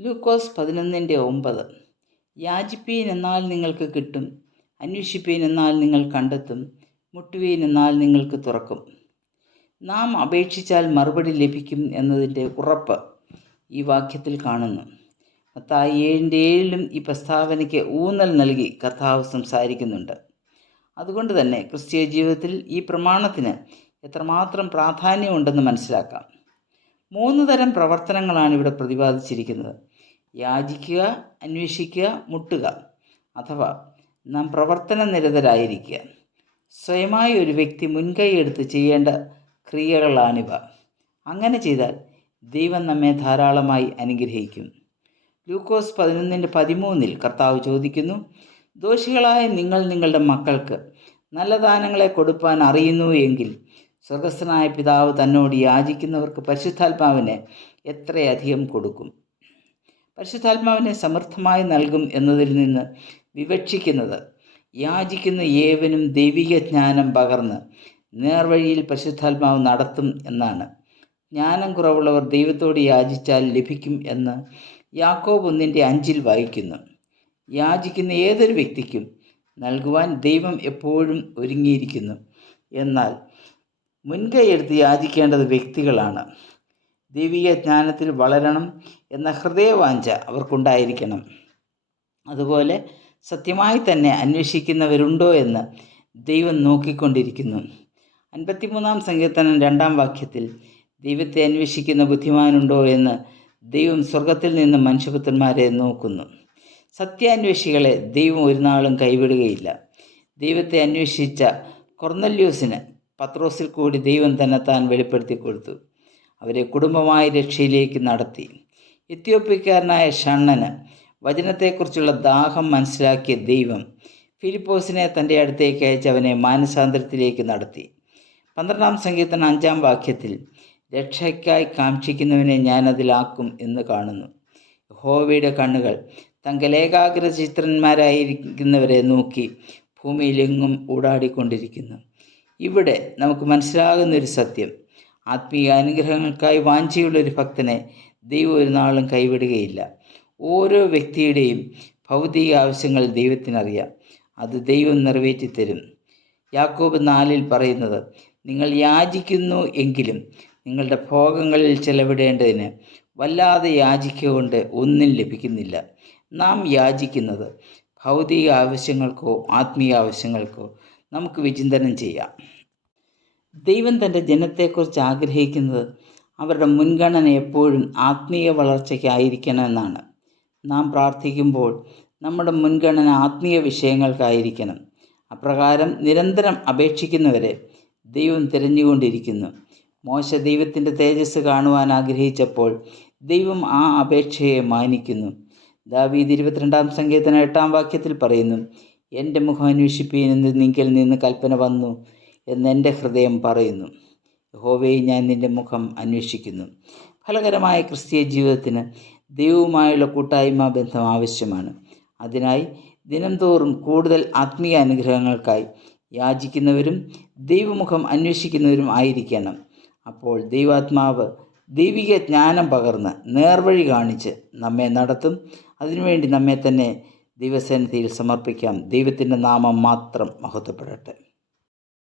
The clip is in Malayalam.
ലൂക്കോസ് 11:9. യാചിപ്പീൻ എന്നാൽ നിങ്ങൾക്ക് കിട്ടും, അന്വേഷിപ്പീൻ എന്നാൽ നിങ്ങൾ കണ്ടെത്തും, മുട്ടുവീൻ എന്നാൽ നിങ്ങൾക്ക് തുറക്കും. നാം അപേക്ഷിച്ചാൽ മറുപടി ലഭിക്കും എന്നതിൻ്റെ ഉറപ്പ് ഈ വാക്യത്തിൽ കാണുന്നു. മത്തായി 7:7 ഈ പ്രസ്താവനയ്ക്ക് ഊന്നൽ നൽകി കർത്താവ് സംസാരിക്കുന്നുണ്ട്. അതുകൊണ്ട് തന്നെ ക്രിസ്തീയ ജീവിതത്തിൽ ഈ പ്രമാണത്തിന് എത്രമാത്രം പ്രാധാന്യമുണ്ടെന്ന് മനസ്സിലാക്കാം. 3 തരം പ്രവർത്തനങ്ങളാണ് ഇവിടെ പ്രതിപാദിച്ചിരിക്കുന്നത്: യാചിക്കുക, അന്വേഷിക്കുക, മുട്ടുക. അഥവാ നാം പ്രവർത്തന നിരതരായിരിക്കുക. സ്വയമായി ഒരു വ്യക്തി മുൻകൈ എടുത്ത് ചെയ്യേണ്ട ക്രിയകളാണിവ. അങ്ങനെ ചെയ്താൽ ദൈവം നമ്മെ ധാരാളമായി അനുഗ്രഹിക്കും. ലൂക്കോസ് 11:13 കർത്താവ് ചോദിക്കുന്നു, ദോഷികളായ നിങ്ങൾ നിങ്ങളുടെ മക്കൾക്ക് നല്ല ദാനങ്ങളെ കൊടുപ്പാൻ അറിയുന്നു എങ്കിൽ സ്വർഗസ്ഥനായ പിതാവ് തന്നോട് യാചിക്കുന്നവർക്ക് പരിശുദ്ധാത്മാവിനെ എത്രയധികം കൊടുക്കും. പരിശുദ്ധാത്മാവിനെ സമൃദ്ധമായി നൽകും എന്നതിൽ നിന്ന് വിവക്ഷിക്കുന്നത് യാചിക്കുന്ന ഏവനും ദൈവിക ജ്ഞാനം പകർന്ന് നേർവഴിയിൽ പരിശുദ്ധാത്മാവ് നടത്തും എന്നാണ്. ജ്ഞാനം കുറവുള്ളവർ ദൈവത്തോട് യാചിച്ചാൽ ലഭിക്കും എന്ന് യാക്കോബ് 1:5 വായിക്കുന്നു. യാചിക്കുന്ന ഏതൊരു വ്യക്തിക്കും നൽകുവാൻ ദൈവം എപ്പോഴും ഒരുങ്ങിയിരിക്കുന്നു. എന്നാൽ മുൻകൈയെടുത്ത് യാചിക്കേണ്ടത് വ്യക്തികളാണ്. ദൈവിക ജ്ഞാനത്തിൽ വളരണം എന്ന ഹൃദയവാഞ്ച അവർക്കുണ്ടായിരിക്കണം. അതുപോലെ സത്യമായി തന്നെ അന്വേഷിക്കുന്നവരുണ്ടോ എന്ന് ദൈവം നോക്കിക്കൊണ്ടിരിക്കുന്നു. 53-ാം സങ്കീർത്തനം 2-ാം വാക്യത്തിൽ ദൈവത്തെ അന്വേഷിക്കുന്ന ബുദ്ധിമാനുണ്ടോ എന്ന് ദൈവം സ്വർഗത്തിൽ നിന്ന് മനുഷ്യപുത്രന്മാരെ നോക്കുന്നു. സത്യാന്വേഷികളെ ദൈവം ഒരു നാളും കൈവിടുകയില്ല. ദൈവത്തെ അന്വേഷിച്ച കൊർന്നല്യോസിന് പത്രോസിൽ കൂടി ദൈവം തന്നെത്താൻ വെളിപ്പെടുത്തി കൊടുത്തു. അവരെ കുടുംബമായി രക്ഷയിലേക്ക് നടത്തി. എത്യോപ്യക്കാരനായ ഷണ്ണന് വചനത്തെക്കുറിച്ചുള്ള ദാഹം മനസ്സിലാക്കിയ ദൈവം ഫിലിപ്പോസിനെ തൻ്റെ അടുത്തേക്ക് അയച്ച് അവനെ മാനസാന്തരത്തിലേക്ക് നടത്തി. 12-ാം സങ്കീർത്തനം 5-ാം വാക്യത്തിൽ രക്ഷയ്ക്കായി കാക്ഷിക്കുന്നവനെ ഞാനതിലാക്കും എന്ന് കാണുന്നു. യഹോവയുടെ കണ്ണുകൾ തങ്ങൾ ഏകാഗ്രചിത്രന്മാരായിരിക്കുന്നവരെ നോക്കി ഭൂമിയിലെങ്ങും ഊടാടിക്കൊണ്ടിരിക്കുന്നു. ഇവിടെ നമുക്ക് മനസ്സിലാകുന്നൊരു സത്യം: ആത്മീയ അനുഗ്രഹങ്ങൾക്കായി വാഞ്ചയുള്ളൊരു ഭക്തനെ ദൈവം ഒരു നാളും കൈവിടുകയില്ല. ഓരോ വ്യക്തിയുടെയും ഭൗതിക ആവശ്യങ്ങൾ ദൈവത്തിനറിയാം. അത് ദൈവം നിറവേറ്റിത്തരും. യാക്കോബ് 4 പറയുന്നത്, നിങ്ങൾ യാചിക്കുന്നു എങ്കിലും നിങ്ങളുടെ ഭോഗങ്ങളിൽ ചെലവിടേണ്ടതിന് വല്ലാതെ യാചിക്കൊണ്ട് ഒന്നും ലഭിക്കുന്നില്ല. നാം യാചിക്കുന്നത് ഭൗതിക ആവശ്യങ്ങൾക്കോ ആത്മീയ ആവശ്യങ്ങൾക്കോ നമുക്ക് വിചിന്തനം ചെയ്യാം. ദൈവം തൻ്റെ ജനത്തെക്കുറിച്ച് ആഗ്രഹിക്കുന്നത് അവരുടെ മുൻഗണന എപ്പോഴും ആത്മീയ വളർച്ചയ്ക്കായിരിക്കണമെന്നാണ്. നാം പ്രാർത്ഥിക്കുമ്പോൾ നമ്മുടെ മുൻഗണന ആത്മീയ വിഷയങ്ങൾക്കായിരിക്കണം. അപ്രകാരം നിരന്തരം അപേക്ഷിക്കുന്നവരെ ദൈവം തിരഞ്ഞുകൊണ്ടിരിക്കുന്നു. മോശ ദൈവത്തിൻ്റെ തേജസ് കാണുവാൻ ആഗ്രഹിച്ചപ്പോൾ ദൈവം ആ അപേക്ഷയെ മാനിക്കുന്നു. ദാവീദ് 22-ാം സങ്കീർത്തനം 8-ാം വാക്യത്തിൽ പറയുന്നു, എൻ്റെ മുഖം അന്വേഷിപ്പീൻ എന്ന് നിങ്കിൽ നിന്ന് കൽപ്പന വന്നു എന്നെൻ്റെ ഹൃദയം പറയുന്നു. യഹോവേ, ഞാൻ നിൻ്റെ മുഖം അന്വേഷിക്കുന്നു. ഫലകരമായ ക്രിസ്തീയ ജീവിതത്തിന് ദൈവവുമായുള്ള കൂട്ടായ്മ ബന്ധം ആവശ്യമാണ്. അതിനായി ദിനംതോറും കൂടുതൽ ആത്മീയ അനുഗ്രഹങ്ങൾക്കായി യാചിക്കുന്നവരും ദൈവമുഖം അന്വേഷിക്കുന്നവരും ആയിരിക്കണം. അപ്പോൾ ദൈവാത്മാവ് ദൈവിക ജ്ഞാനം പകർന്ന് നേർവഴി കാണിച്ച് നമ്മെ നടത്തും. അതിനുവേണ്ടി നമ്മെ തന്നെ ദൈവസന്നിധിയിൽ സമർപ്പിക്കാം. ദൈവത്തിൻ്റെ നാമം മാത്രം മഹത്വപ്പെടട്ടെ.